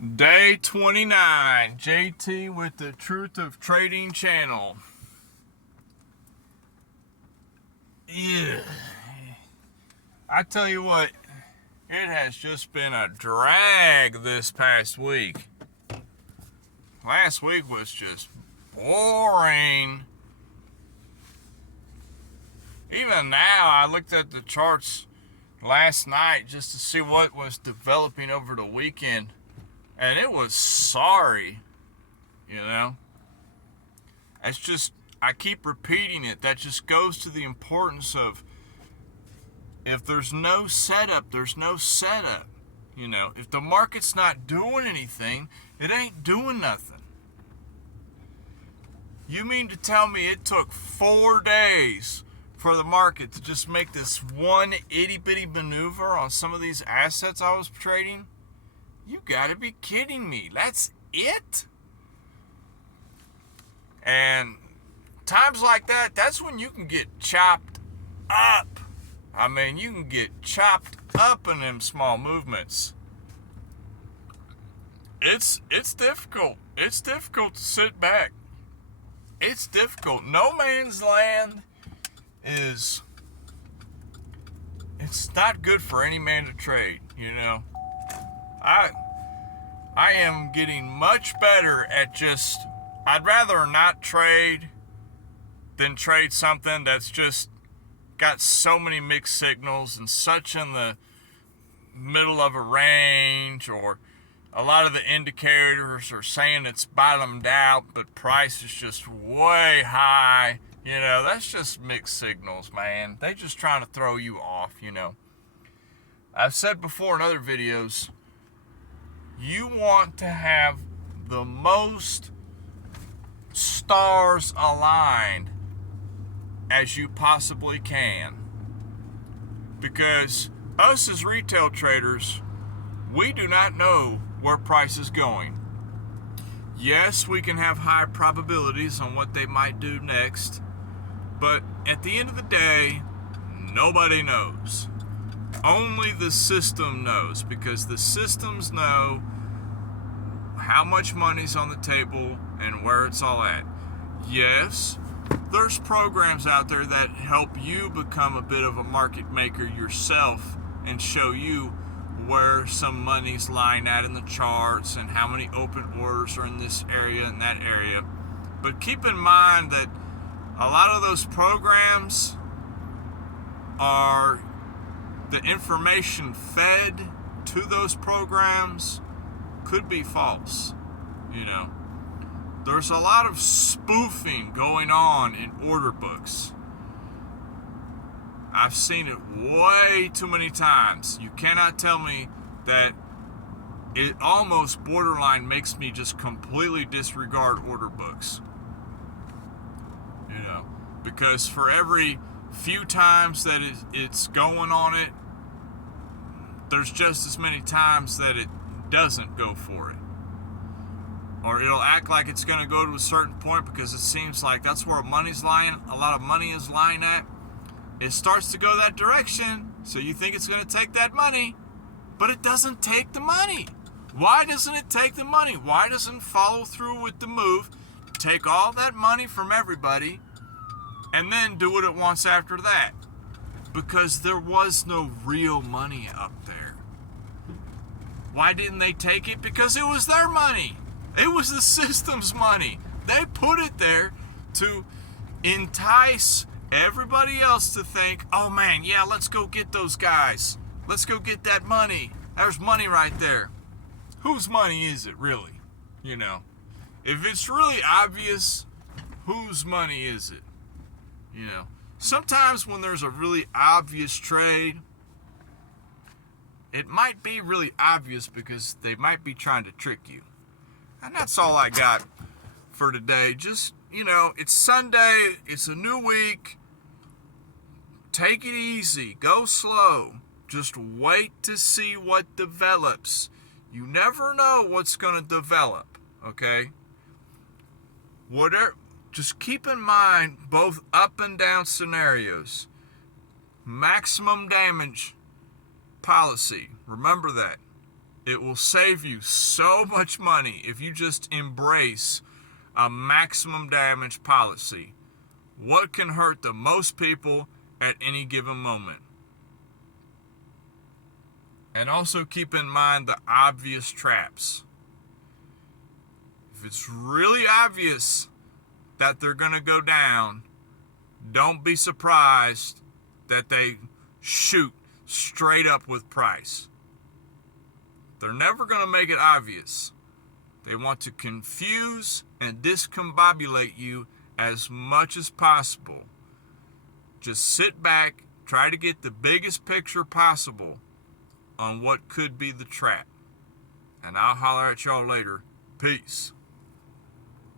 Day 29, JT with the Truth of Trading channel. Yeah. I tell you what, it has just been a drag this past week. Last week was just boring. Even now, I looked at the charts last night just to see what was developing over the weekend. And it was sorry, you know. It's just, I keep repeating it. That just goes to the importance of, if there's no setup, there's no setup. You know, if the market's not doing anything, it ain't doing nothing. You mean to tell me it took 4 days for the market to just make this one itty-bitty maneuver on some of these assets I was trading? You gotta be kidding me. That's it? And times like that, that's when you can get chopped up. I mean, you can get chopped up in them small movements. It's difficult. It's difficult to sit back. It's difficult. No man's land is, it's not good for any man to trade, you know. I am getting much better at just, I'd rather not trade than trade something that's just got so many mixed signals and such in the middle of a range, or a lot of the indicators are saying it's bottomed out, but price is just way high. You know, that's just mixed signals, man. They just trying to throw you off, you know. I've said before in other videos, you want to have the most stars aligned as you possibly can. Because us as retail traders, we do not know where price is going. Yes, we can have high probabilities on what they might do next, but at the end of the day, nobody knows. Only the system knows, because the systems know how much money's on the table and where it's all at. Yes, there's programs out there that help you become a bit of a market maker yourself and show you where some money's lying at in the charts and how many open orders are in this area and that area. But keep in mind that a lot of those programs are, the information fed to those programs could be false, you know. There's a lot of spoofing going on in order books. I've seen it way too many times. You cannot tell me that it almost borderline makes me just completely disregard order books. You know, because for every few times that it's going on it, there's just as many times that it doesn't go for it. Or it'll act like it's going to go to a certain point because it seems like that's where money's lying. A lot of money is lying at. It starts to go that direction, so you think it's going to take that money, but it doesn't take the money. Why doesn't it take the money? Why doesn't it follow through with the move, take all that money from everybody, and then do what it wants after that? Because there was no real money up there. Why didn't they take it? Because it was their money. It was the system's money. They put it there to entice everybody else to think, oh man, yeah, let's go get those guys. Let's go get that money. There's money right there. Whose money is it really? You know, if it's really obvious, whose money is it? You know, sometimes when there's a really obvious trade, it might be really obvious because they might be trying to trick you. And that's all I got for today. Just, you know, it's Sunday. It's a new week. Take it easy. Go slow. Just wait to see what develops. You never know what's going to develop, okay? Whatever. Just keep in mind both up and down scenarios. Maximum damage policy. Remember that. It will save you so much money if you just embrace a maximum damage policy. What can hurt the most people at any given moment? And also keep in mind the obvious traps. If it's really obvious that they're going to go down, don't be surprised that they shoot straight up with price. They're never going to make it obvious. They want to confuse and discombobulate you as much as possible. Just sit back, try to get the biggest picture possible on what could be the trap. And I'll holler at y'all later. Peace.